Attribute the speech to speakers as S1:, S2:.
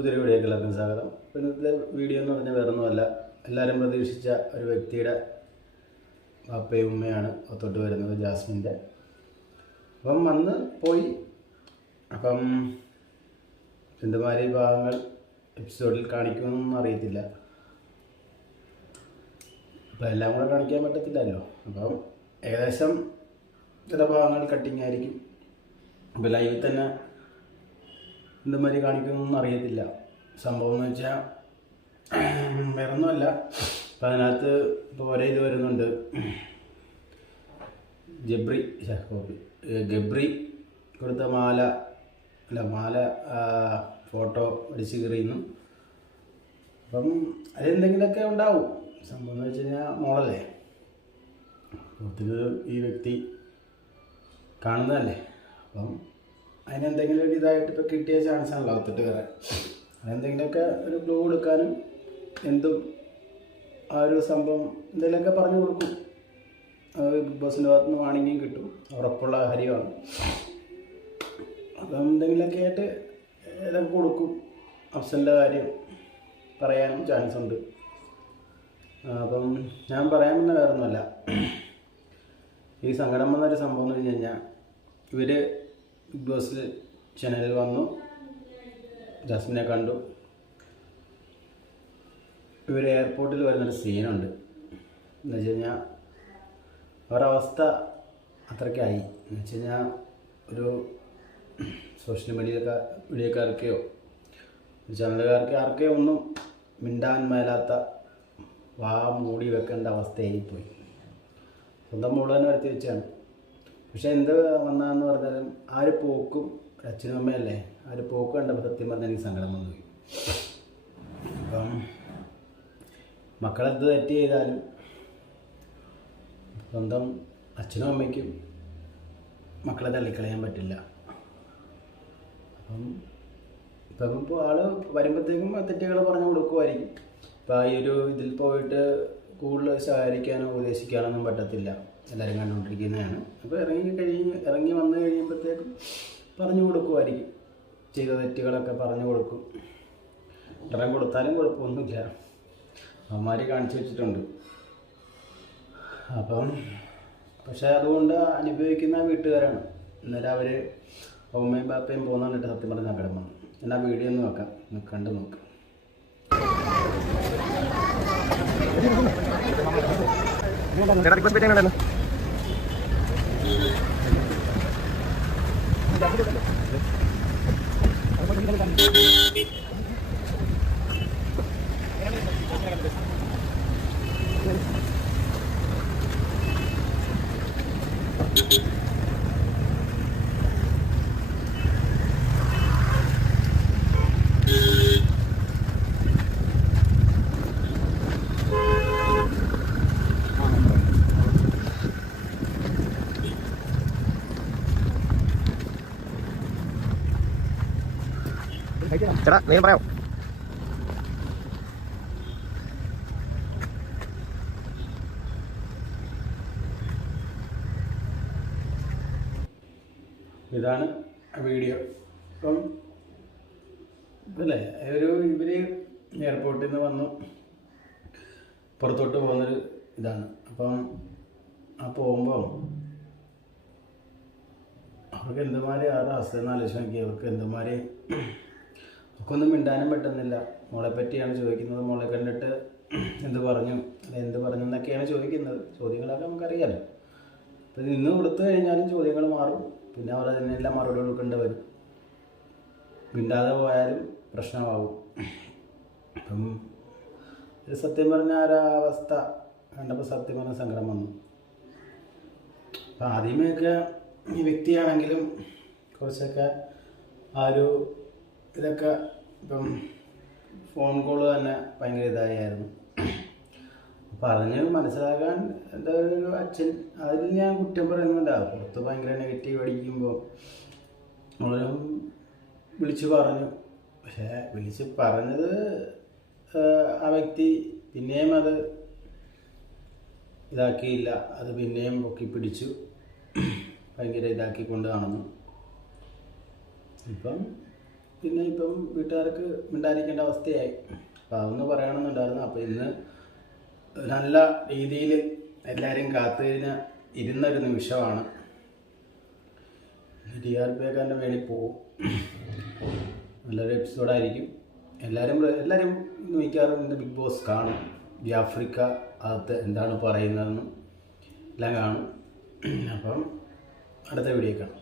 S1: പുതിയൊരു വീഡിയോയ്ക്ക് എല്ലാവർക്കും സ്വാഗതം. ഇന്നത്തെ വീഡിയോ എന്ന് പറഞ്ഞാൽ വേറൊന്നുമല്ല. എല്ലാവരും പ്രതീക്ഷിച്ച ഒരു വ്യക്തിയുടെ അപ്പയും ഉമ്മയാണ് ഒത്തോട്ട് വരുന്നത് ജാസ്മിന്റെ. അപ്പം വന്ന് പോയി. അപ്പം എന്തുമാതിരി ഭാഗങ്ങൾ എപ്പിസോഡിൽ കാണിക്കുമെന്നൊന്നും അറിയത്തില്ല. അപ്പം എല്ലാം കൂടെ കാണിക്കാൻ പറ്റത്തില്ലല്ലോ. അപ്പം ഏകദേശം ചില ഭാഗങ്ങൾ കട്ടിങ് ആയിരിക്കും. അപ്പോൾ ലൈവിൽ തന്നെ എന്തുമാതിരി കാണിക്കുന്നൊന്നും അറിയത്തില്ല. സംഭവം എന്ന് വെച്ചാൽ വേറെ ഒന്നുമല്ല അപ്പം അതിനകത്ത് ഇപ്പോൾ ഒരേ ഇത് വരുന്നുണ്ട്. ജബ്രി ഷഹോബി ഗബ്രി കൊടുത്ത മാല അല്ല മാല ഫോട്ടോ അടിച്ച് കീറിയുന്നു അപ്പം അതെന്തെങ്കിലുമൊക്കെ ഉണ്ടാവും. സംഭവം എന്ന് വെച്ച് കഴിഞ്ഞാൽ മോളല്ലേ? ഒത്തിരി ഈ വ്യക്തി കാണുന്നതല്ലേ? അപ്പം അതിനെന്തെങ്കിലും ഒരു ഇതായിട്ട് ഇപ്പോൾ കിട്ടിയ ചാൻസ് ആണല്ലോ അകത്തിട്ട് വരാൻ. അതെന്തെങ്കിലുമൊക്കെ ഒരു ക്ലൂ കൊടുക്കാനും എന്തും ആ ഒരു സംഭവം എന്തെങ്കിലുമൊക്കെ പറഞ്ഞു കൊടുക്കും. അത് ബിഗ് ബോസിന്റെ ഭാഗത്ത് നിന്ന് വാണിംഗും കിട്ടും ഉറപ്പുള്ള കാര്യമാണ് അപ്പം എന്തെങ്കിലുമൊക്കെ ആയിട്ട് ഇതൊക്കെ കൊടുക്കും. അഫ്സലിന്റെ കാര്യം പറയാനും ചാൻസ് ഉണ്ട്. അപ്പം ഞാൻ പറയാൻ പറ്റുന്ന വേറൊന്നുമല്ല. ഈ സങ്കടം വന്നൊരു സംഭവം എന്ന് വെച്ച് കഴിഞ്ഞാൽ ഇവർ ബിഗ് ബോസിൽ ചാനലിൽ വന്നു. ജസ്മിനെ കണ്ടു. ഇവർ എയർപോർട്ടിൽ വരുന്നൊരു സീനുണ്ട് എന്ന് വെച്ച് കഴിഞ്ഞാൽ അവരവസ്ഥ അത്രയ്ക്കായി. എന്ന് വെച്ച് കഴിഞ്ഞാൽ ഒരു സോഷ്യൽ മീഡിയക്കാർ മീഡിയക്കാർക്കെയോ ചാനലുകാർക്ക് ആർക്കെയോ ഒന്നും മിണ്ടാൻ മേലാത്ത വാ മൂടി വെക്കേണ്ട അവസ്ഥയായി പോയി. സ്വന്തം മുഴുവൻ വരുത്തി വെച്ചാണ്. പക്ഷെ എന്ത് വന്നതെന്ന് പറഞ്ഞാലും ആ ഒരു പോക്കും അച്ഛനും അമ്മയല്ലേ? ആ ഒരു പോക്ക് കണ്ടപ്പോൾ സത്യം പറഞ്ഞാൽ എനിക്ക് സങ്കടം വന്നു പോയി. അപ്പം മക്കളെന്ത് തെറ്റ് ചെയ്താലും സ്വന്തം അച്ഛനും അമ്മയ്ക്കും മക്കളെ തള്ളിക്കളയാൻ പറ്റില്ല. അപ്പം ഇപ്പം ഇപ്പോൾ ആൾ വരുമ്പോഴത്തേക്കും തെറ്റുകൾ പറഞ്ഞു കൊടുക്കുമായിരിക്കും ഇപ്പം ഈ ഒരു ഇതിൽ പോയിട്ട് കൂടുതൽ സഹായിക്കാനോ ഉപദേശിക്കാനോ ഒന്നും പറ്റത്തില്ല. എല്ലാവരും കണ്ടുകൊണ്ടിരിക്കുന്നതാണ്. അപ്പോൾ ഇറങ്ങി കഴിഞ്ഞ് ഇറങ്ങി വന്നു കഴിയുമ്പോഴത്തേക്കും പറഞ്ഞു കൊടുക്കുമായിരിക്കും ചെയ്ത തെറ്റുകളൊക്കെ പറഞ്ഞു കൊടുക്കും. ഇത്രയും കൊടുത്താലും കുഴപ്പമൊന്നുമില്ല. അവന്മാർ കാണിച്ചു വെച്ചിട്ടുണ്ട്. അപ്പം പക്ഷേ അതുകൊണ്ട് അനുഭവിക്കുന്ന വീട്ടുകാരാണ്. എന്നാലും അവർ അമ്മയും ബാപ്പയും പോകുന്ന കണ്ടിട്ട് സത്യം പറഞ്ഞ അകടം വന്നു. എന്നാൽ വീഡിയോ ഒന്ന് നോക്കാം. കണ്ടു നോക്കാം.
S2: എങ്ങനെയാണ് Thank you. ചേട്ടാ നീ പറയാം.
S1: ഇതാണ് വീഡിയോ. ഇപ്പം അല്ലേ ഒരു ഇവർ എയർപോർട്ടിൽ നിന്ന് വന്നു. പുറത്തോട്ട് പോകുന്നൊരു ഇതാണ്. അപ്പം ആ പോകുമ്പോൾ അവർക്ക് എന്തുമാതിരി ആ അവസ്ഥ എന്ന് നോക്കി അവർക്ക് എന്തുമാതിരി അവർക്കൊന്നും മിണ്ടാനും പറ്റുന്നില്ല. മോളെ പറ്റിയാണ് ചോദിക്കുന്നത്. മോളെ കണ്ടിട്ട് എന്ത് പറഞ്ഞു? എന്ത് പറഞ്ഞു എന്നൊക്കെയാണ് ചോദിക്കുന്നത്. ചോദ്യങ്ങളൊക്കെ നമുക്കറിയാലോ. അപ്പം നിന്ന് കൊടുത്തു കഴിഞ്ഞാലും ചോദ്യങ്ങൾ മാറും. പിന്നെ അവർ അതിനെല്ലാം മറുപടി കൊടുക്കേണ്ടി വരും. മിണ്ടാതെ പോയാലും പ്രശ്നമാകും അപ്പം ഒരു സത്യം പറഞ്ഞ ഒരവസ്ഥ കണ്ടപ്പോൾ സത്യം പറഞ്ഞ സങ്കടം വന്നു. അപ്പം ആദ്യമേയൊക്കെ ഈ വ്യക്തിയാണെങ്കിലും കുറച്ചൊക്കെ ആ ഒരു ഇതൊക്കെ ഇപ്പം ഫോൺ കോൾ തന്നെ ഭയങ്കര ഇതായിരുന്നു പറഞ്ഞ് മനസ്സിലാക്കാൻ എന്താ ഒരു അച്ഛൻ അതിൽ ഞാൻ കുറ്റം പറയുന്നില്ല പുറത്ത് ഭയങ്കര നെഗറ്റീവ് അടിക്കുമ്പോൾ നമ്മളും വിളിച്ചു പറഞ്ഞു. പക്ഷേ വിളിച്ച് പറഞ്ഞത് ആ വ്യക്തി പിന്നെയും അത് ഇതാക്കിയില്ല. അത് പിന്നെയും പൊക്കി പിടിച്ചു. ഭയങ്കര ഇതാക്കിക്കൊണ്ട് നടന്നു. ഇപ്പം പിന്നെ ഇപ്പം വീട്ടുകാർക്ക് മിണ്ടാതിരിക്കേണ്ട അവസ്ഥയായി. അപ്പം അതൊന്ന് പറയണമെന്നുണ്ടായിരുന്നു. അപ്പോൾ ഇന്ന് നല്ല രീതിയിൽ എല്ലാവരും കാത്തുകഴിഞ്ഞ ഇരുന്നൊരു നിമിഷമാണ്. ടി ആർ പി ഒക്കെ എന്റെ മേളിൽ പോവും. നല്ലൊരു എപ്പിസോഡായിരിക്കും എല്ലാവരും എല്ലാവരും മിക്കവാറും ഇന്ന് ബിഗ് ബോസ് കാണും. ആഫ്രിക്ക അകത്ത് എന്താണ് പറയുന്നതെന്നും എല്ലാം കാണും. അപ്പം അടുത്ത വീഡിയോ കാണാം.